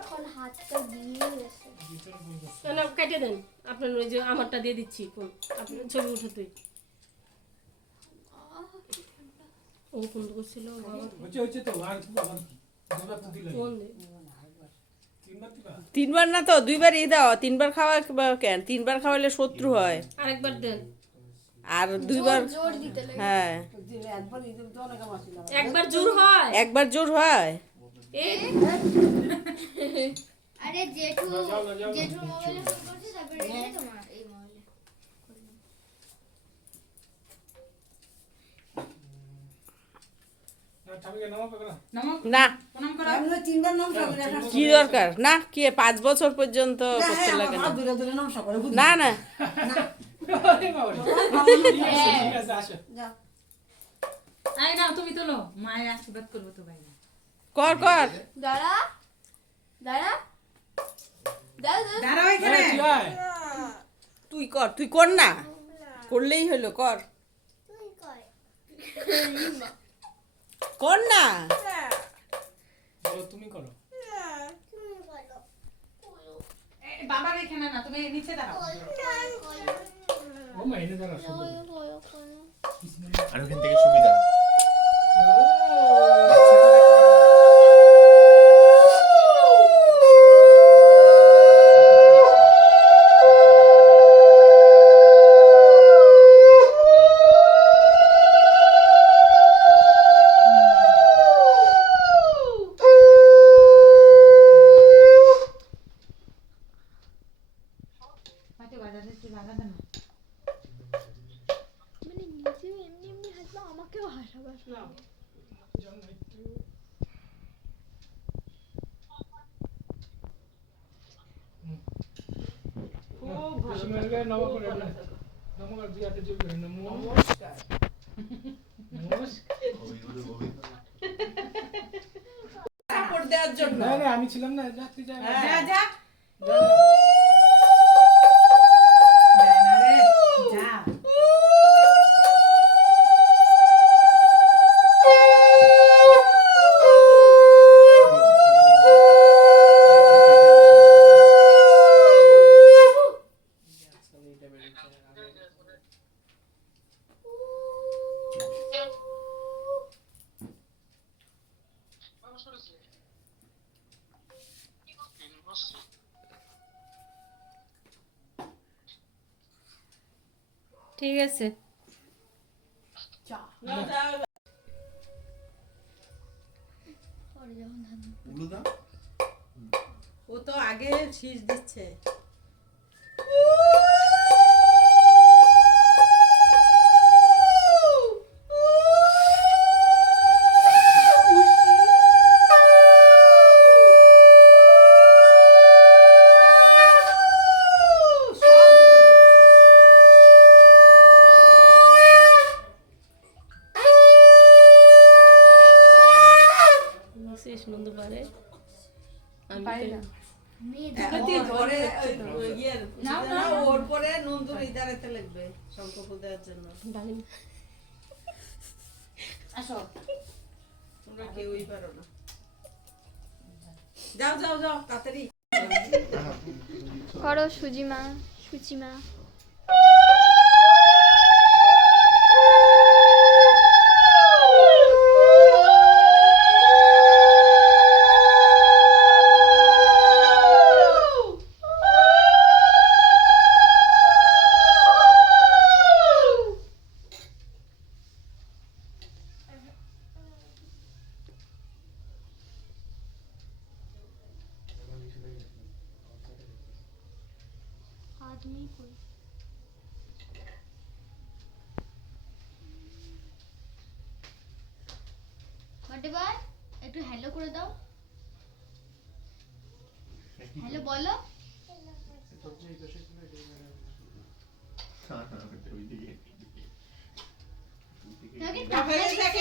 এখন হাতটা দিয়ে গেছে না কেটে দেন আপনার ওই যে আমারটা দিয়ে দিচ্ছি ফোন আপনার ছবি উঠাতে ও ফোন করছিল হচ্ছে তো আর আবার কি দুবার তো দিলেন ফোন তিনবার দিবা তিনবার না তো দুইবারই দাও তিনবার খাওয়া কেন তিনবার খাওয়ালে শত্রু হয় আরেকবার দেন আর দুইবার জোর দিতে লাগে হ্যাঁ একবার জোর হয় একবার জোর হয় এই আরে জেঠু জেঠুর মোবাইলে ফোন করছে তারপরে এই তোমার এই মোবাইলে না ঠামিকে নামা পাবে না না প্রণাম করো তিনবার নাম সবাই কি দরকার না কি 5 বছর পর্যন্ত করতে লাগে না দূরে দূরে নাম সবাই না না আরে বাবা ঠিক আছে আসো যাও আই না তুমি তোলো মায়ের আশীর্বাদ করবো তো ভাই কর কর দাঁড়া দাঁড়া দাঁড়া দাঁড়াও এখানে এই, তুই আয়। তুই কর না করলেই হলো কর কর না বলো তুমি করো বাবার এখানে না তুমি নিচে দাঁড়াও ও মা এনে দাঁড়া শুধু আর ওখান থেকে সুবিধা পাটি বাজারে একটু লাগাতে না মানে নিজেও এমনি এমনি হাসবা আমাকেও হাসাবাস না খুব নামা করে নামা করে দুই হাতে চুপ করে নমস্কার সাপোর্ট দেওয়ার জন্য না না আমি ছিলাম না যা তুই যা যা যা যা। রে যা ঠিক আছে উলুদা ও তো আগে শীষ দিচ্ছে শেষ নন্দ পারে আমি পারি না ওর পরে নন্দুর ইদারেতে লাগবে শঙ্করপুর দেওয়ার জন্য জানি না। আসো তোমরা কেউই পারো না যাও যাও যাও তাড়াতাড়ি করো সুজিমা সুচিমা आदमी कोई बर्थडे बॉय একটু হ্যালো করে দাও হ্যালো বলো ওইদিকে নাকি